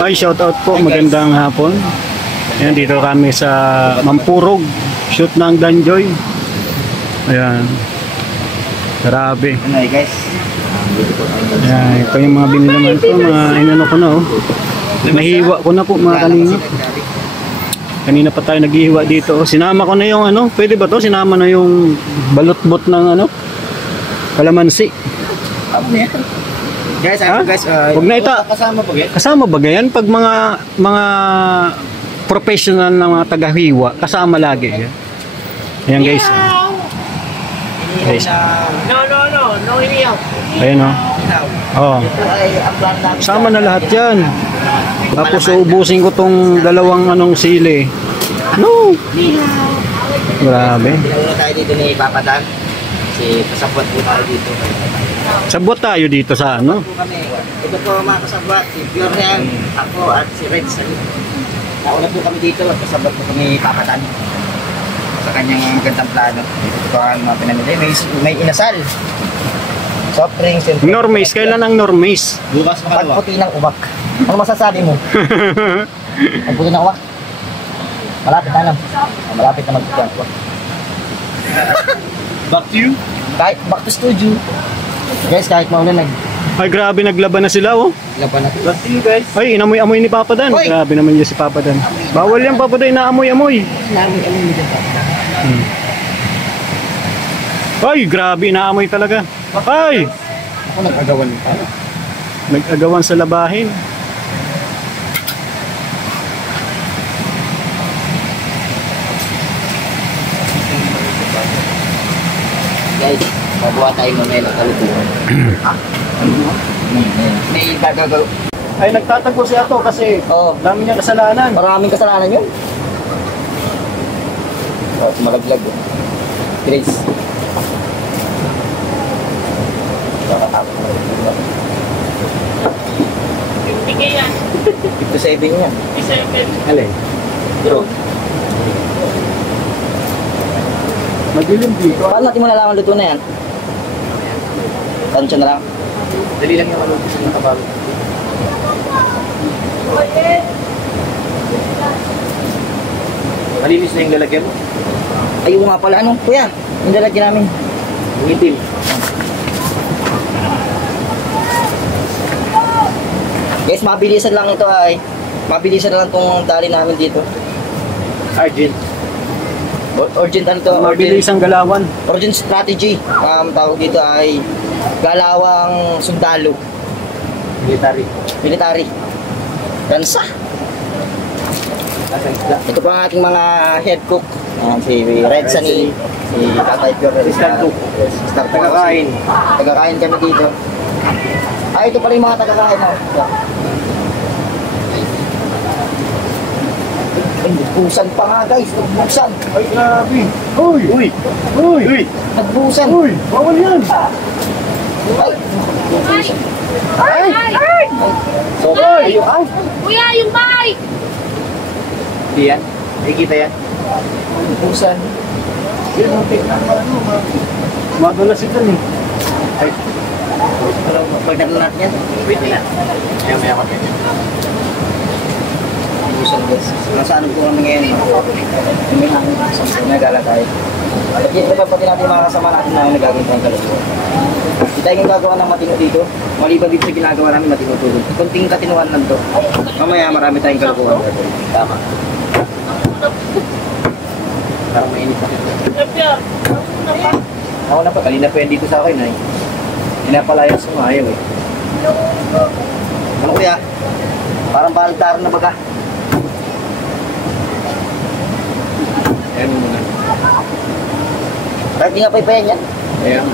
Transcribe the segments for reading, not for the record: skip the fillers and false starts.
Ay, shout out po. Magandang hapon. Ayan, dito kami sa Mampurog. Shoot ng Danjoy. Ayan. Grabe. Ano guys? Ayan, ito yung mga binilaman ko. Mga inano ko na oh. Nahiwa ko na po mga kanina. Kanina pa tayo naghihiwa dito. Oh. Sinama ko na yung ano. Pwede ba to? Sinama na yung balot-bot ng ano. Kalamansi. Guys, guys, huwag na ita. kasama po guys. Kasama ba ganyan pag mga professional na mga taga-hiwa, kasama lagi yan. Ayan guys. Guys. No, iniyaw. Ayun oh. Oh. Kasama na lahat yan. Tapos uubusin ko tong dalawang anong sili. No. Grabe. Pinaulo tayo dito ni Papa Dan. Kasi pasabot po tayo dito. Sabot tayo dito sa ano? Ito po mga kasabot, si Florian, ako at si Reds. Nauna po kami dito at kasabot po kami Papa Dan. Sa kanyang magandang plano. Ito po ang mga pinamili. May inasal. Soft drinks. Normace, kailan ang Normace? Bukas pa kalawa. Pagputi ng ubak. Ano masasabi mo? Pagputi ng ubak? Malapit na lang. Malapit na magputi. Back to you? Back to studio. Guys, kahit mauna Ay grabe, naglaban na sila oh. Laban natin. Back to you guys. Ay, inamoy-amoy ni Papa Dan. Oy! Grabe naman yan si Papa Dan. Bawal yan Papa Dan, inaamoy-amoy. Namin mo dyan pa. Ay, grabe, inaamoy talaga. Ay! Ako nag-agawan pa. Nag-agawan sa labahin. Guys, mabuha tayo mamaya ng kalutuan. May gagagaw. Ay, nagtatagpo siya to kasi dami niya kasalanan. Maraming kasalanan yun. Malaglag yun. Grace. Bigay yan. 57 yan. 57. Alin? Bro. Madilim dito. Paano natin malalaman luto na yan? Tansya na lang. Dali lang yung malutis ng nakabago. Malinis na yung lalagyan mo. Ayun nga pala, ano? Kuya, yung lalagyan namin. Yung itim. Guys, mabilisan lang ito ay. Mabilisan lang itong dali namin dito. Argent. Urgent ano to? Mabilis ang galawan. Urgent strategy. Tawag dito ay galawang sundalo. Military. Military. Gansa. Ito pa ang ating mga head cook. Si Red Sunny, si Tatay Pure. Assistant cook. Tagakain. Tagakain kami dito. Ito pala yung mga tagakain. Nagbusan pa nga guys, nagbusan. Ay, grabe. Uy! Uy! Uy! Uy! Nagbusan. Uy! Bawal yan! Ay! Ay! So, Ay! ay! Kuya, yung bike! Hindi yan. Nakikita yan. Nagbusan. Yan ang tingnan mo ano. Madulas ito eh. Ay. Pag nagnanat yan, Wait na. Maya ka pwede. nagbusan guys. Nasaan po kami ngayon? May hangin sa nagala tayo. Ito pati natin mga kasama natin na nagagawin tayong kalutuan. Hindi tayo gagawa ng matino dito. Maliban dito sa ginagawa namin matino tulog. Kunting katinuan lang to. Mamaya marami tayong kalutuan. Tama. Parang mainit pa. Ako na pa, kanina pa yan dito sa akin ay. Pinapalayas ko nga ayaw eh. Ano kuya? Parang baltar na baga. Ayan mo muna. Kahit di nga paypayan yan. Ayan.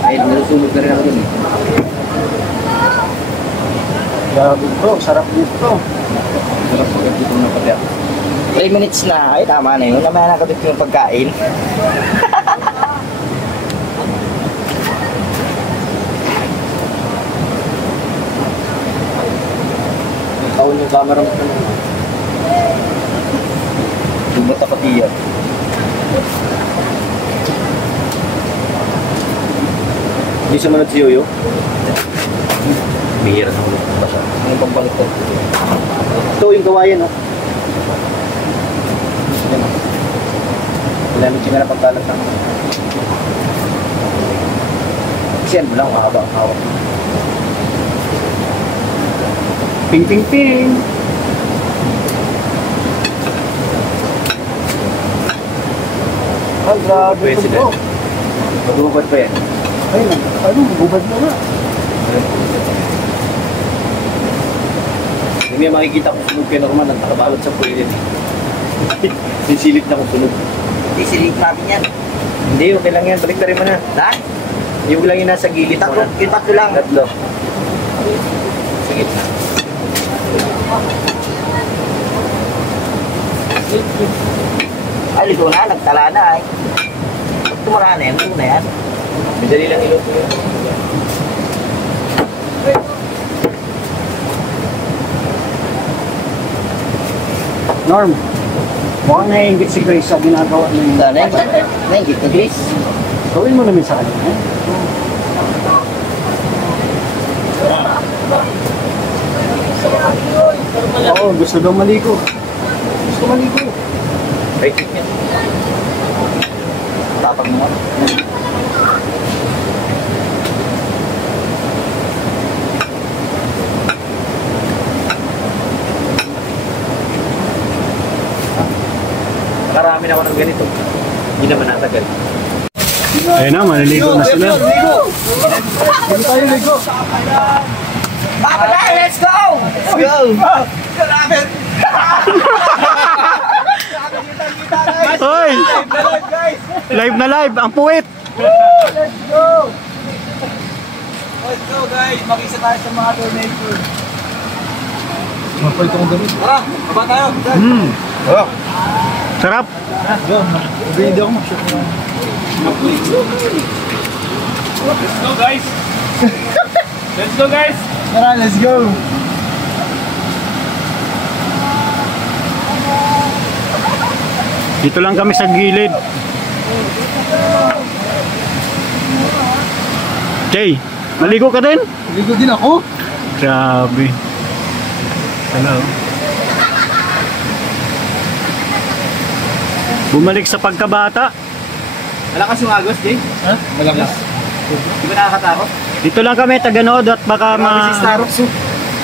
Ay, nalusunod na rin ako dun eh. Grabe bro, sarap dito. Sarap pagkat dito na pati ako. 3 minutes na. Ay, tama na yun. Namaya nakabit ko yung pagkain. Taon yung camera mo. Lumot ako diyan. Hindi siya manat si Yoyo. Bihira na ulit. pa siya. Yung pagbalik ko. Ito yung kawayan, oh. Yan. Wala nang siya na pagkalat ng... Kasi yan mo lang, mahaba ang hawak. Ping, ping, ping. Ay, grabe. President. Magubad pa yan. Ay, ano, magubad mo na. Hindi may makikita kung sunog kay Norman, ang nakabalot sa puwede yan. Sisilip na kung sunog. Hindi, silip natin yan. Hindi, okay lang yan. Balik na rin mo na. Lahat? Yung lang yung nasa gilid mo Tatlo, na. yung tatlo lang. Tatlo. Sige. Ay, ito na, nagtala na ay. Pag tumara na yan, ito na yan. Madali lang iluto yun. Norm, mukhang naiingit si Grace sa ginagawa ng Naingit ni Grace. Gawin mo naman sa kanya. Eh? Oo, gusto daw maligo. Gusto maligo. Right click yan. Tapag mo. Nakarami na ako ng ganito. Hindi naman natagal. Ayun na, maliligo na sila. Ano tayo, ligo? Papa na, let's go! Let's go! Hoy! Live na live, ang puwit! Let's go! Let's go guys, makisa tayo sa mga donation. Mapalit akong gamit. Tara, baba tayo. Sarap! Video ako mag-shoot na. Let's go guys! Let's go guys! Tara, let's go! Dito lang kami sa gilid. Jay, maligo ka din? Ligo din ako. Grabe. Hello. Bumalik sa pagkabata. Malakas yung agos, Jay? Ha? Malakas. Di ba nakakatakot? Dito lang kami taga-nood at baka Si Starrox yung...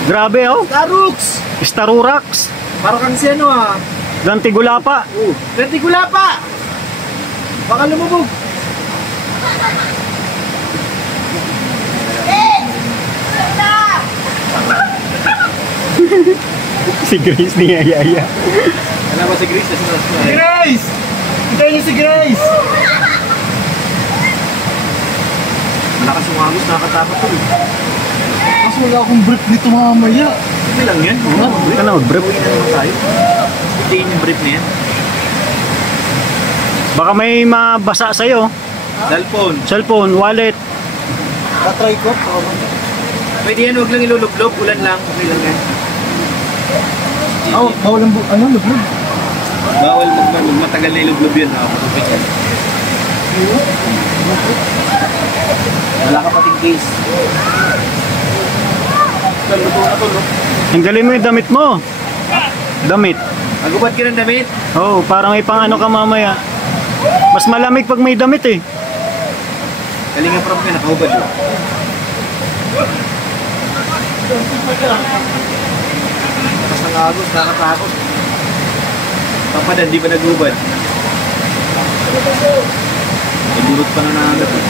Grabe oh. Starrox! Starurax. Parang kang si ano ah. Gantigulapa. Reticula pa! Baka lumubog. Si Grace ni Yaya. Alam mo si Grace na sinunas mo eh. Grace! Kita niyo si Grace! Malakas yung agos, nakakatakot to eh. Mas wala akong brief nito mamaya. Hindi lang yan. Ano, brief? Uwi na naman tayo. Tingin yung brief na yan. Baka may mabasa sa'yo. Cellphone. Cellphone, wallet. Tatry ko. Pwede yan, huwag lang ilulublob. Ulan lang. Okay lang yan. Oh, bawal ang lublog. Bawal matagal na ilublob yun. Nakakatupit yan. Wala ka pating case. Luto na to, no? Tanggalin mo yung damit mo. Damit. Agubad ka ng damit. Oo, parang may pang ano ka mamaya. Mas malamig pag may damit eh. Kalinga from ka, nakaubad yun. Tapos ng agos, nakakatakot. Papadan, di pa nag-ubad. May burot pa na nangat eh.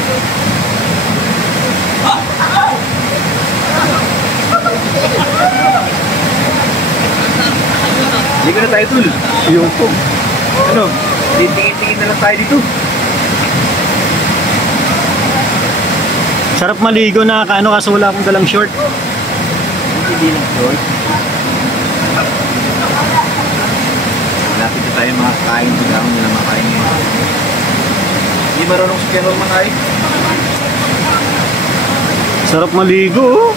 Hindi ko na tayo tul. Yung po. Ano? Tingin-tingin na lang tayo dito. Sarap maligo na kaano kaso wala akong dalang short. Hindi lang short. Malapit na tayo makakain. Pagkakang nila makain ngayon. Hindi marunong si Kenor makain. Sarap maligo oh.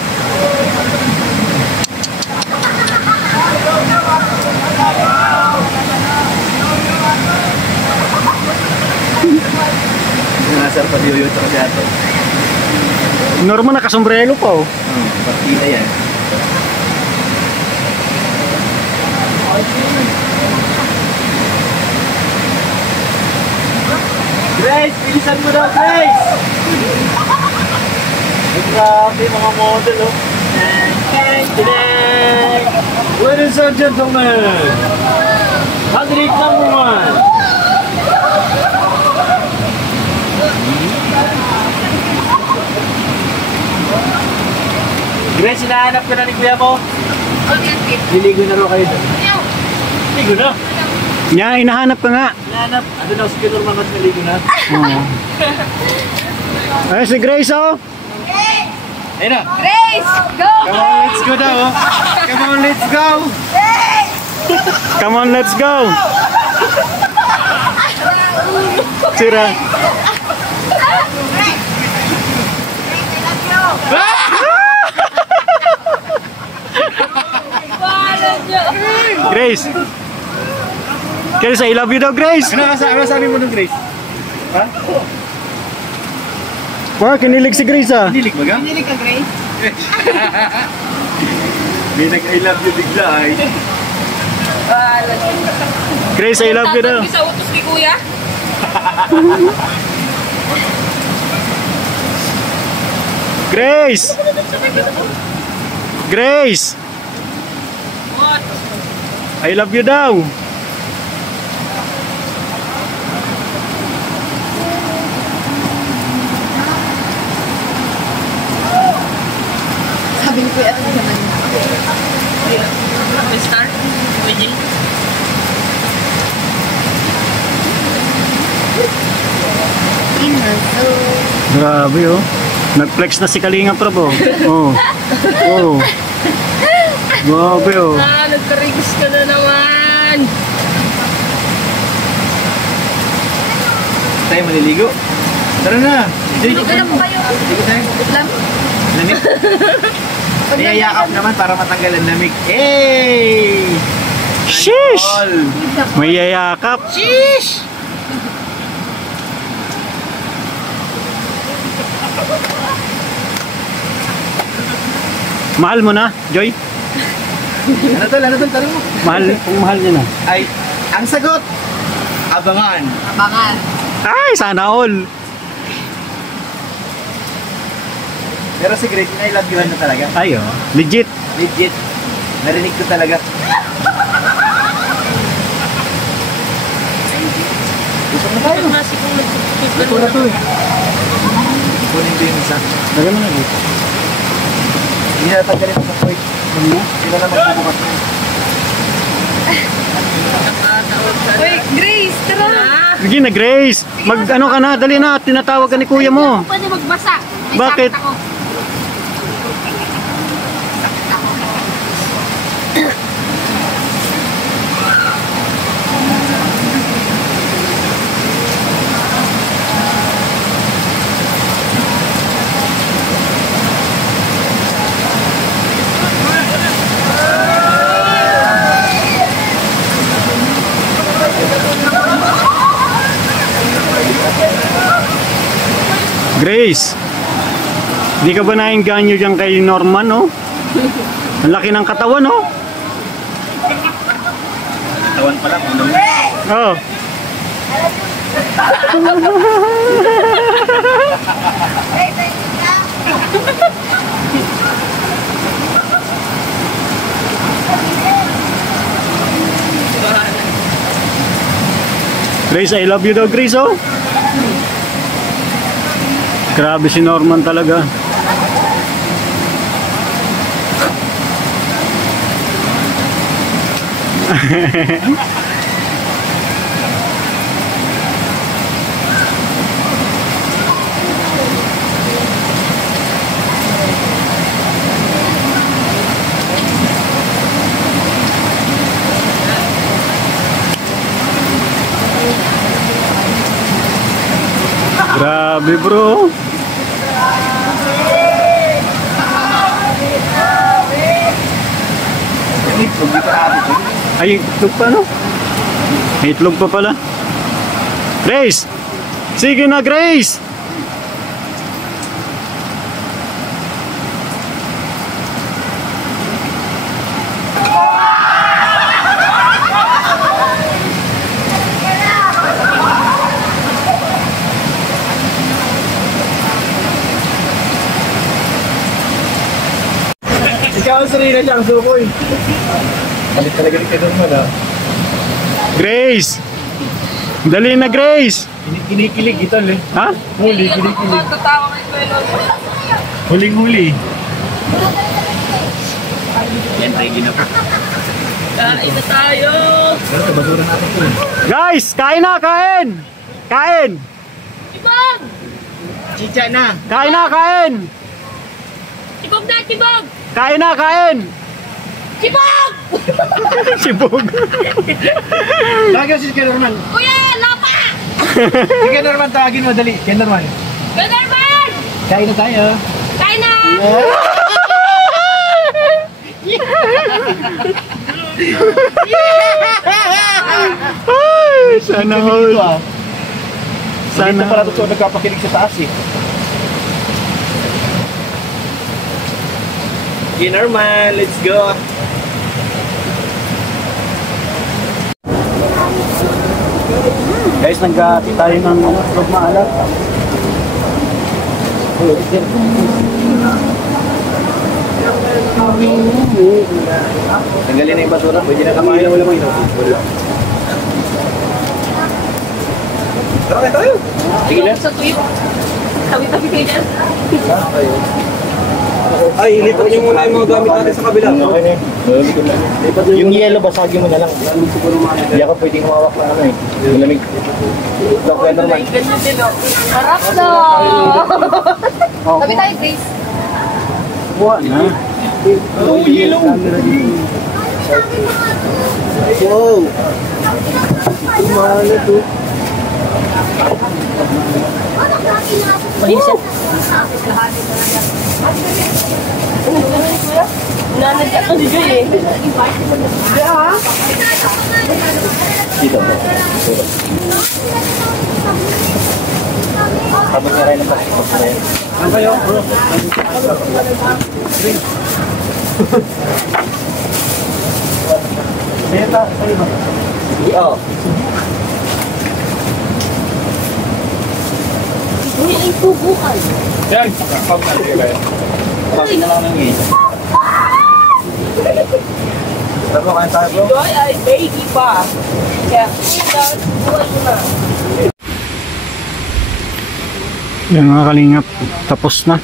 Nasar pa diyo yun sa ate. Normal nakasombrero pa oh. Partida yan. Bilisan mo daw, Grace! Ay, grabe, mga model, oh. Ladies and gentlemen, candidate number 1. Grace, hinahanap ka na ni kuya mo? Liligo na rin kayo doon. Ligo na? Nya, inahanap ka nga. Hinahanap. Ano daw, sige normal mas naligo na. Oo. Ay, si Grace, oh. Ayun na. Grace! Go! Come on, let's go daw, oh. Come on, let's go. Come on, let's go. Sira. Grace. Grace, I love you daw, Grace. Ano sabi mo nung Grace? Ha? Wow, kinilig si Grace, ah. Nilig ba ga? Hindi ka, Grace? May nag-I love you bigla ay. Grace, I love you daw. Sa utos ni Kuya? Grace! Grace! What? I love you daw. Sabi ni Kuya, ano naman? We start? Pwede? Inaso. Grabe, oh. Nag-flex na si Kalinga Prab, oh. Oh. Oh. Grabe, oh. Nagka-regiss ka na naman! Tayo maliligo. Tara na. Tulog ka lang po kayo. Ligo tayo. Wait lang. Lamig. Niyayakap naman para matanggal ang lamig. Hey! Sheesh! All. May yayakap. Sheesh! Mahal mo na, Joy? Ano tol? Ano tol? Tanong mo. Mahal, kung mahal niya na. Ay, ang sagot, abangan. Abangan. Ay, sana all. Pero si Grace, I love you na talaga. Ay, oh. Legit. Legit. Narinig ko talaga. Gusto mo tayo? Ito na to eh. Kunin ko yung isa. Lagyan mo na dito. Hindi na tanggalin mo sa point. Sila na magbubukas mo. Uy, Grace, tara. Sige na, Grace. Mag-ano ka na, dali na. Tinatawag ka ni kuya mo. Pwede magbasa. May Bakit? sakit ako. Grace. Hindi ka ba nainganyo dyan kay Norman, no? Ang laki ng katawan, no? Tawan pala. Oh. Grace, I love you daw, Grace, oh. Grabe si Norman talaga. Grabe, bro. Ay, itlog pa, no? May itlog pa pala. Grace! Sige na, Grace! Ikaw, sarili siya ang sukoy. Palit talaga rin kayo naman, ha? Grace! Dali na, Grace! Kinikilig ito, eh. Ha? Huli, kinikilig. Tatawa kay Kuya Lolo. Huling-huli. Yan, ready na po. Kain na tayo. Pero sa basura natin po. Guys, kain na, kain! Kain! Tibog! Chicha na. Kain na, kain! Tibog na, tibog! Kain na, kain! Tibog! Sibog! Tawagin mo si Ken Norman. Kuya, lapa! Si Ken Norman, tawagin mo, dali. Ken Norman. Kuya Norman! Kain na tayo. Kain na! Ay, sana all. Sana Sana pala totoo nagkapakilig sa taas, eh. Ken Norman, let's go. Guys, nagkati tayo ng frog maalat. Tanggalin na yung basura, pwede na kamain na wala mo yun. Tara tayo. Sige na. Sa tweet. Tabi-tabi kayo dyan. Ay, ilipat niyo muna yung mga gamit natin sa kabila. Yung yellow, basagin mo na lang. Hindi ako pwedeng mawak na ano eh. Malamig. Ito, Ken Norman. Ganyan din, oh. Harap na! Sabi tayo, Grace. Buwa na. Oh, yellow. Wow. Mahal ito. Nanadya ko si Joy eh. Dito po. Habang nga rin ang pasok na yan. Ano kayo? Beta, sa'yo ba? Oo. Uy, ay tubukan. Yan. Pag natin kayo. Bakit na lang ng Tara mo, kain tayo bro. Joy ay baby pa. Kaya, buwan mo na. Yan mga kalingap, tapos na.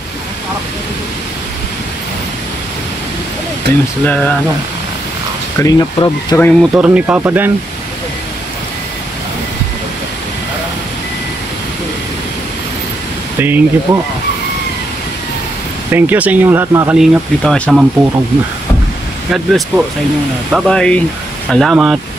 Tayo na sila, ano, Kalingap Rob, tsaka yung motor ni Papa Dan. Thank you po. Thank you sa inyong lahat mga kalingap dito sa Mampurog. God bless po sa inyong lahat. Bye bye. Salamat.